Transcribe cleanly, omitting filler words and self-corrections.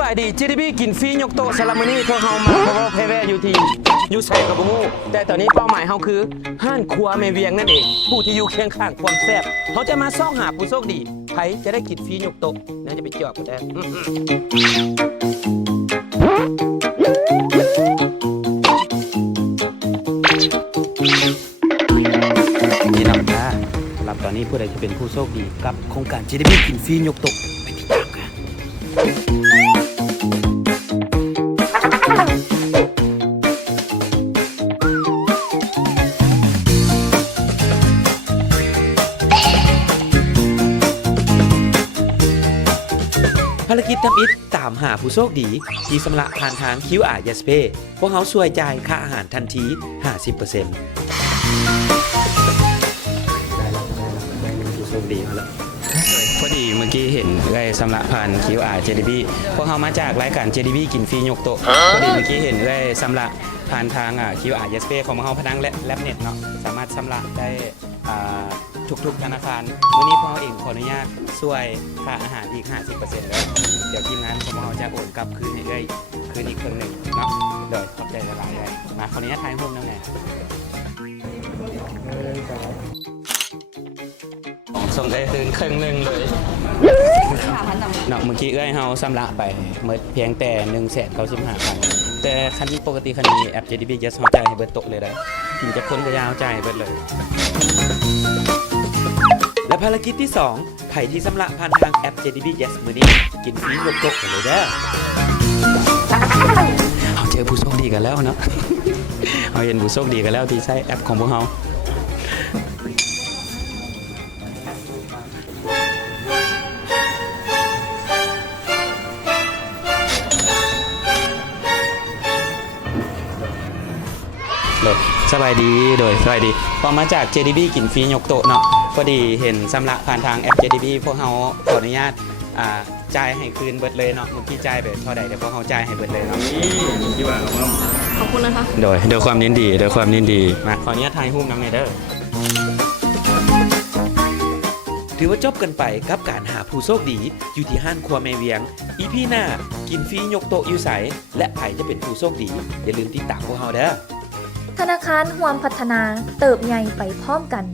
บายดี GDP กินฟรียกโต๊ะสลับมื้อนี้พวกเฮามาเพราะว่าเพแวอยู่ที่อยู่ใส่กับบ่ฮู้แต่ตอนนี้เป้าหมายเฮาคือห้านครัวแม่เวียงนั่นเองผู้ที่อยู่เคียงข้างความแซ่บเขาจะมาซ่องหาผู้โชคดีไผจะได้กินฟรียกโต๊ะเดี๋ยวจะไปจอบกันได้นี่นำค่ะสำหรับตอนนี้ผู้ใดจะเป็นผู้โชคดีกับโครงการ GDP กินฟรียกโต๊ะไปติดตามกันภารกิจทำอิฐตามหาผู้โชคดีที่สำระผ่านทาง QR YesPay พวกเขาช่วยจ่ายค่าอาหารทันที 50%ได้ผู้โชคดีมาแล้วพอดีเมื่อกี้เห็นได้สำระผ่าน QR JDB พวกเขามาจากรายการ JDB กินฟรียกโต๊ะพอดีเมื่อกี้เห็นได้สำระผ่านทาง QR YesPay ของเขาพนังและแลบเน็ตเนาะสามารถสำระได้ทุกธนาคารวันนี้พ่อเองขออนุญาตช่วยค่าอาหารอีก 50% แล้วเดี๋ยวทีมงานของเราจะโอนกลับคืนให้ได้คืนอีกครึ่งหนึ่งเนาะโดยขอบใจหลายๆเลยมาขออนุญาตถ่ายรูปนั่นแหละส่งได้คืนครึ่งหนึ่งเลยเนาะเมื่อกี้เฮาสำระไปเมื่อเพียงแต่195,000แต่คันนี้ปกติคันนี้แอป JDB Yes เฮาจ่ายให้เบิดโต๊ะเลยได้กินจะพ้นก็ยาวจ่ายให้เบิดเลยและภารกิจที่2ไผ่ที่สำระผ่านทางแอป JDB Yes มื้อนี้กินฟรียกโต๊ะกันเลยเด้อเอาเจอผู้โชคดีกันแล้วเนาะเอาเห็นผู้โชคดีกันแล้วที่ใช้แอปของพวกเราสบายดีโดยสบายดีพอมาจาก JDB กินฟรียกโต๊ะเนาะพอดีเห็นสำระผ่านทางแอป JDB พวกเขาขออนุญาตจ่ายให้คืนเบิดเลยเนาะเมื่อกี้จ่ายไปเท่าใดเดี๋ยวพวกเขาจ่ายให้เบิดเลยเนาะนี่ที่ว่าขอบคุณนะคะโดยความยินดีมาขออนุญาตถ่ายรูปน้ำเนเด้อถือว่าจบกันไปกับการหาผู้โชคดีอยู่ที่ห้านครัวแม่เวียงอีพีหน้ากินฟรียกโต๊ะอยู่ไสและไผจะเป็นผู้โชคดีอย่าลืมติดตามพวกเราเด้อธนาคารห่วมพัฒนาเติบใหญ่ไปพร้อมกัน